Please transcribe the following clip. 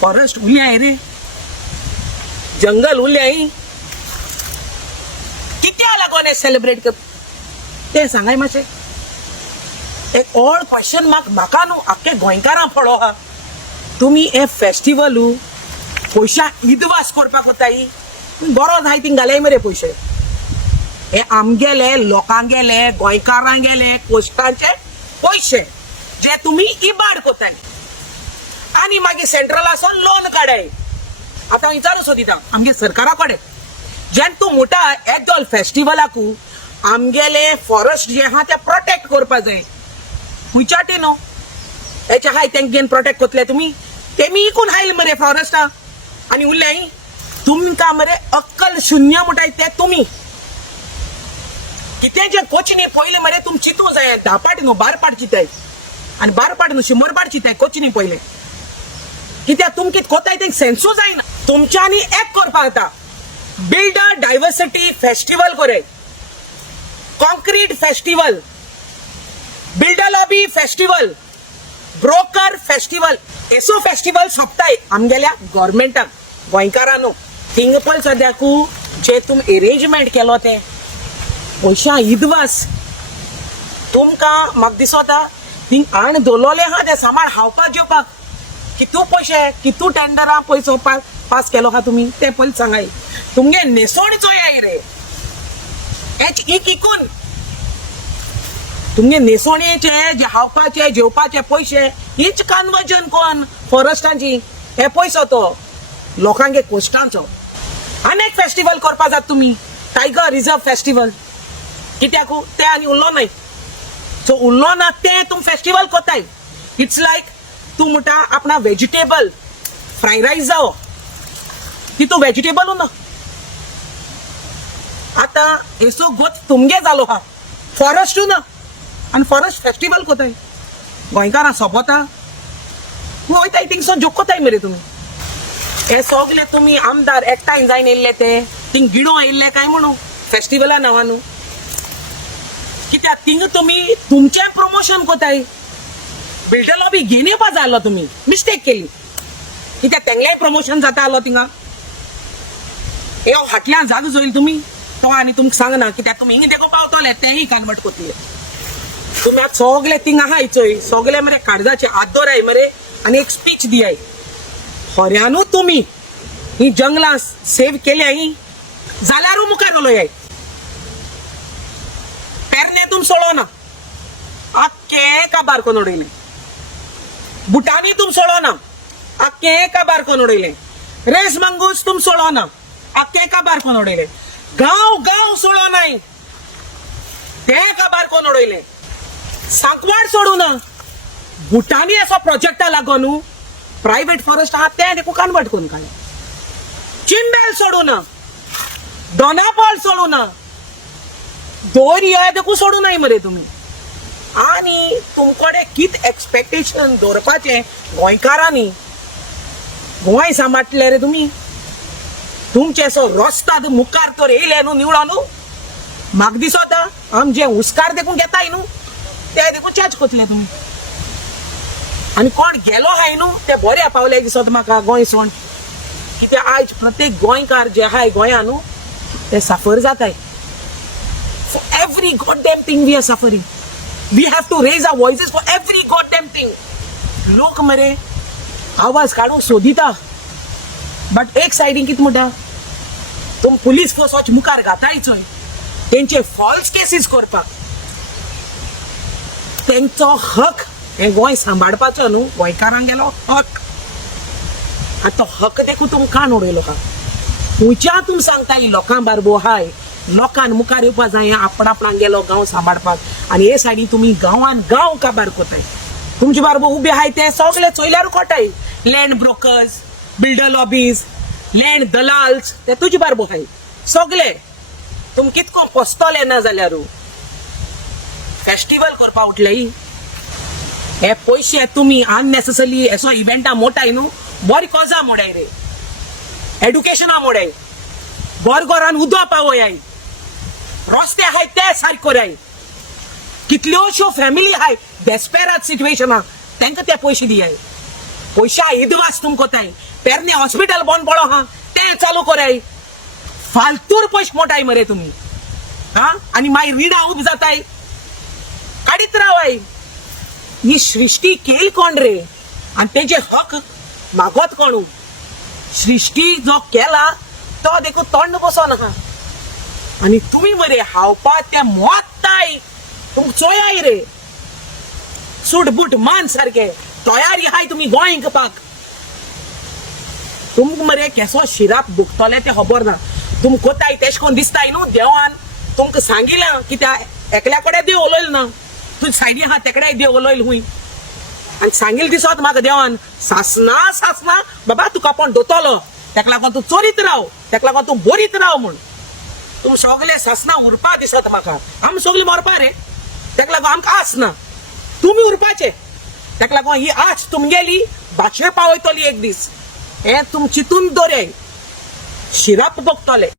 Forest उरले रे, जंगल उरले, कित्या लागोन सेलिब्रेट कर ते सांगाय मातशें. एक व्हड क्वेश्चन म्हाका न्हू आख्खे गोंयकारां पडो हा. तुमी हे फेस्टिवलू पयशा इदवास करपाक वताय, बरो जाय थिंग घालाय मरे पयशे. हे आमगेले लोकांगेले गोंयकारांगेले कोस्टांचे पयशे जे तुमी इबाड कोताय आनी मागीर सेंट्रलासून लोन काडाय. आतां विचारू सोदिता आमगे सरकारा कडेन, जेन्ना तूं म्हणटा एदोल फेस्टिवलाकू आमगेले फॉरेस्ट जे आहा ते प्रोटेक्ट करपा जाय, खुंयच्या न्हू हेचे हाय तेंगेन प्रोटेक्ट कोतले तुमी. तेमी इकून हायल मरे फॉरेस्टा आनी उरले तुमकां मरे अक्कल शुन्य म्हणटाय ते तुमी. कितें जे कोचिनी पयले मरे तुम चिंतूं जाय, 10 पाट न्हू 12 पाट चिंताय आनी 12 पाट न्हू 100 पाट चिंताय कोचिनी पयले. कित्याक तुम कितें कोताय तें सेन्सू जायना. तुमच्यांनी एक करपा जाता, बिल्ड अ डायवर्सिटी फेस्टिवल कोराय, concrete festival, builder lobby festival, broker festival, एसो फेस्टिवल सोंपताय आमगेल्या गव्हर्मेंटाक गोंयकारांनो. थिंग पळय सद्याकू जे तुम अरेंजमेंट केलो ते पयशा इदवास तुमकां म्हाका दिसता थिंग आण दवरलोले आहा ते सामान हावपाक जेवपाक. कितू पयशे कितू टेंडरां पयसो पास केलो आहा तुमी ते पयलीं सांगाय. तुमगे नेसोण चोयाय रे हेच इकून तुमगे नेसोणेचे जे हावपाचे जेवपाचे पयशे हीच कन्वर्जन कोण फॉरेस्टांची. हे पयसो तो लोकांगे कोस्टांचो. आनी एक फेस्टिवल करपा जाता तुमी, टायगर रिजर्व फेस्टिवल. कित्याकू ते आनी उरलो नाय. सो उरलो ना ते तुम फेस्टिवल कोताय. इट्स लायक तूं म्हणटा आपणा वेजिटेबल फ्राय रायस जावो तितू वेजिटेबल ना. आतां हेसो गोत तुमगे जालो हा, फॉरेस्टू ना आनी फॉरेस्ट फेस्टिवल कोताय. गोंयकारां सोबता वयताय थिंगसो जोक कोताय मरे तुमी. हे सगळे तुमी आमदार एकठांय जायन येयल्ले ते थिंग गिणो येयल्ले काय म्हणू फेस्टिवला नांवानू. कित्याक थिंग तुमी तुमचें प्रमोशन कोताय. बिल्डर लॉबी घेवन येवपा जाय आसलो तुमी, मिस्टेक केली. कित्याक तेंगलेय प्रमोशन जाता आसलो थिंगा. हे फाटल्यान जागो जोयले तुमी तो आनी तुमकां सांगना, कित्याक तुमी हिंग देखो पावतले तेंय कन्वर्ट कोतले. तुमी आतां सगळे थिंग आहा चोय सगळे मरे काळजाचे हात दवराय मरे आनी एक स्पीच दियाय. खऱ्यानू तुमी ही जंगलां सेव केल्या ही जाल्यारू मुखार उलोयाय. पेरनेतून सोडो ना, आख्खे काबार कोन्न उडयले. बुटानी तुम सोडो ना, आख्खे काबार कोन्न उडयले. रेस मंगूस तुम सोडो ना, आख्खे काबार कोन्न उडयले. गांव गांव सोडो नाय ते काबार कोन्न उडयले. सांकवाड सोडू ना, भुटानी असो प्रोजेक्टा लागून प्रायव्हेट फॉरेस्ट आहा ते देखू कन्वर्ट करून काडले. चिंबेल सोडू ना, दोनापावल सोडू ना, दोरिया देखू सोडू नाय मरे तुमी. आनी तुमकोडे कित एक्सपेक्टेशन दवरपाचे गोंयकारांनी. गोंय सांबाळटले रे तुमी. तुमचे असो रस्ता मुखार तर येयले न्हू निवळो न्हू, म्हाका दिसता आमचे हुस्कार देखून घेताय न्हू ते देखून चार्ज कोतले तुमी. आनी कोण गेलो हाय न्हू ते बरे पावले दिसता म्हाका गोंय सोड. कित्याक आयज प्रत्येक गोंयकार जे आहाय गोंया न्हू ते सफर जाताय. For every goddamn thing we are suffering. We have to raise our voices for every goddamn thing. लोक मरे आवाज काढूंक सोदिता बट एक सायडीन कितें म्हणटा तुम पुलीस फोर्स वच मुखार घाताय चोय तेंचे फॉल्स केसीस करपाक. तेंचो हक हे गोंय सांबाळपाचो न्हू गोंयकारांक गेलो हक. आतां तो हक देखून तुम कान उडयलो हा. खुंयच्या तुम सांगताय लोकां बारबो हाय लोकांन मुखार येवपा जाय आपणाक गेलो गांव सांबाळपाक आनी हे सायडीन तुमी गांवान गांव काबार कोताय. तुमचे बारबो उबे आहाय ते सगळे चोयल्यार कोटाय. Land brokers, builder lobbies, land दलाल्स ते तुजे बारबो आहाय सगळे. तुम कितको पोसतले ना जाल्यार फेस्टिवल करपा उठले हे पयशे तुमी अननेसेसरी असो इव्हेंटा मोठाय न्हू बरी कॉजा मोडाय रे, एड्युकेशना मोडाय, गोरगोरान उदो पावयाय, रस्ते आहाय ते सारके कोराय. कितल्योश्यो फॅमिली आहाय डेस्पेरात सिच्युएशना तांकां ते पयशे दियाय. पयशा इदवास तुम कोताय पेरने हॉस्पिटल बंद पडो हा ते चालू कराय फालतूर पयश मोठाय मरे तुम्ही हा आणि माई रिडा उब जाताय काढीत रावाय ही सृष्टी केली कोण रे आणि तेजे हक मागवत कोण सृष्टी जो केला तो देखो तोंड बसो ना आणि तुम्ही मरे हावपा त्या मोताय तुम चोयाय रे सूटबूट मान सारखे तयारी हाय तुम्ही गोंय पाक तुमक मरे केसो शिराप दुखतले ते खबर ना तुम कोताय तेश कोण दिसताय न्हू देवान तुमक सांगितलं की त्या एकल्या कडेन देव उलयल ना तू सायडी हा तेकडे देव उलयल हुंय आणि सांगिल दिसत म्हाका देवान सासना बाबा तुका पण दोतलो तेका लागून तू चोरीत राव तेका लागून तू बोरीत राव म्हण तुम सगळे सासना उरपा दिसत म्हाका आम सगळे मरपा रे तेका लागून आमकां आस ना तुम्ही उरपाचे तेका लागून ही आस तुमगेली बाशे पावयतली एक दीस हे तुम चितून दोरे शिराप बगतले